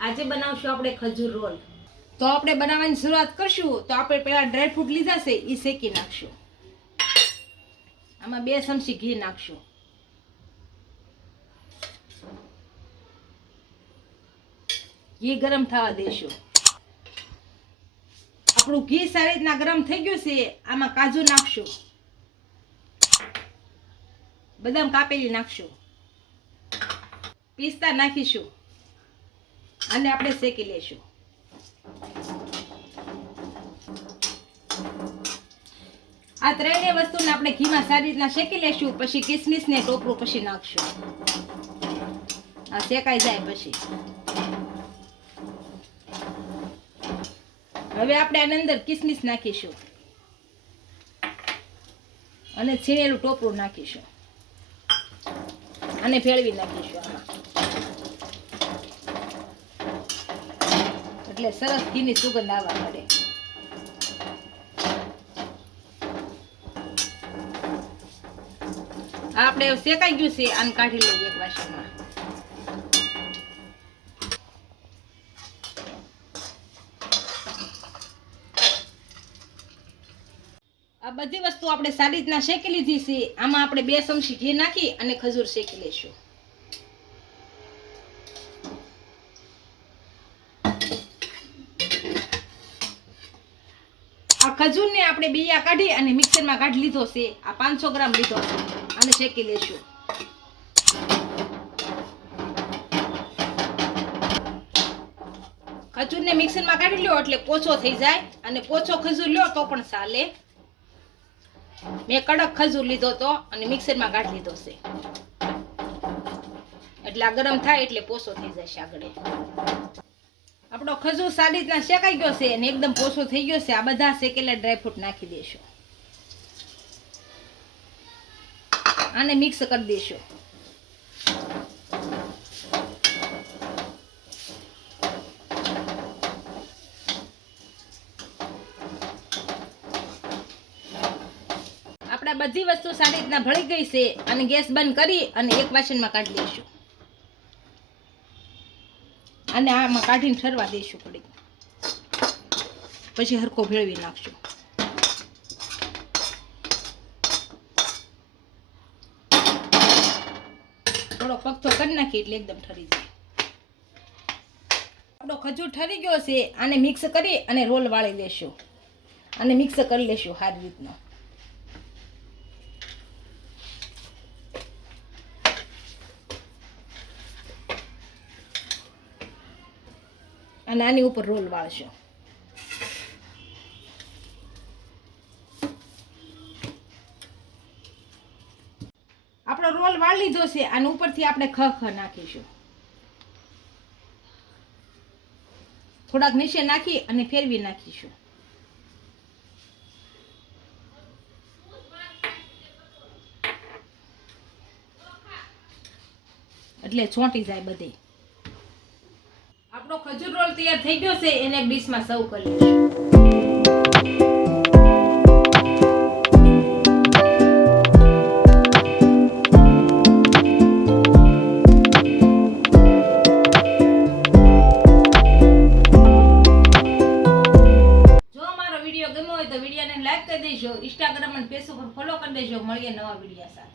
આજે બનાવશું આપણે ખજૂર રોલ। તો આપણે બનાવવાની શરૂઆત કરશું તો આપણે પહેલા ડ્રાય ફ્રૂટ લીધા છે એ શેકી નાખશું। આમાં 2 ચમચી ઘી નાખશું। ઘી ગરમ થવા દેશું। આપણું ઘી સારી રીતના ગરમ થઈ ગયું છે। આમાં કાજુ નાખશું, બદામ કાપેલી નાખશું, પિસ્તા નાખીશું અને આપણે શેકી લેશું। આ ત્રણેય વસ્તુને આપણે ઘીમાં સારી રીતના શેકી લેશું। પછી કિસમિસ ને ટોપરું પછી નાખશું। આ શેકાઈ જાય પછી હવે આપણે આની અંદર કિસમિસ નાખીશું અને છીણેલું ટોપરું નાખીશું અને ભેળવી નાખીશું આમાં, એટલે સરસ ઘીની સુગંધ આવવા મળે। આપણે શેકાઈ ગયું છે, આને કાઢી લઈએ એક વાસણમાં। આ બધી વસ્તુ આપણે સારી રીતના શેકી લીધી છે। આમાં આપણે 2 ચમચી ઘી નાખી અને ખજૂર શેકી લેશું। આ ખજૂરને આપણે બીયા કાઢી અને મિક્સરમાં કાઢી લીધો છે। આ 500 ગ્રામ લીધો છે, અને શેકી લેશું। ખજૂરને મિક્સરમાં કાઢી લ્યો એટલે પોચો થઈ જાય, અને પોચો ખજૂર લ્યો તો પણ ચાલે। મેં કડક ખજૂર લીધો તો અને મિક્સરમાં કાઢી લીધો છે, એટલે આ ગરમ થાય એટલે પોચો થઈ જશે આગળ। આપણો ખજૂર સારી રીતના શેકાઈ ગયો છે અને એકદમ પોચો થઈ ગયો છે। આ બધા શેકેલા ડ્રાયફ્રૂટ નાખી દેશું, આને મિક્સ કરી દેશું। આપણા બધી વસ્તુ સારી રીતના ભળી ગઈ છે અને ગેસ બંધ કરી અને એક વાસણમાં કાઢી લઈશું, અને આમાં કાઢીને ઠરવા દઈશું થોડીક, પછી હરખો ભેળવી નાખશું। થોડો પગથો કરી નાખી એટલે એકદમ ઠરી જાય। આપણો ખજૂર ઠરી ગયો છે, આને મિક્સ કરી અને રોલ વાળી લેશું અને મિક્સ કરી લેશું સારી રીતનો। અને આની ઉપર રોલ વાળશું। આપણો રોલ વાળી લીધો છે, આને ઉપરથી આપણે ખ નાખીશું, થોડાક નીચે નાખી અને ફેરવી નાખીશું, એટલે ચોંટી જાય બધે। આપણો ખજૂર રોલ તૈયાર થઈ ગયો છે, એને એક ડીશમાં સર્વ કરી લઈશું। જો અમારો વિડીયો ગમ્યો હોય તો વિડીયોને લાઈક કરી દેજો, ઇન્સ્ટાગ્રામ અને ફેસબુક પર ફોલો કરી દેજો। મળીએ નવા વિડીયો સાથે।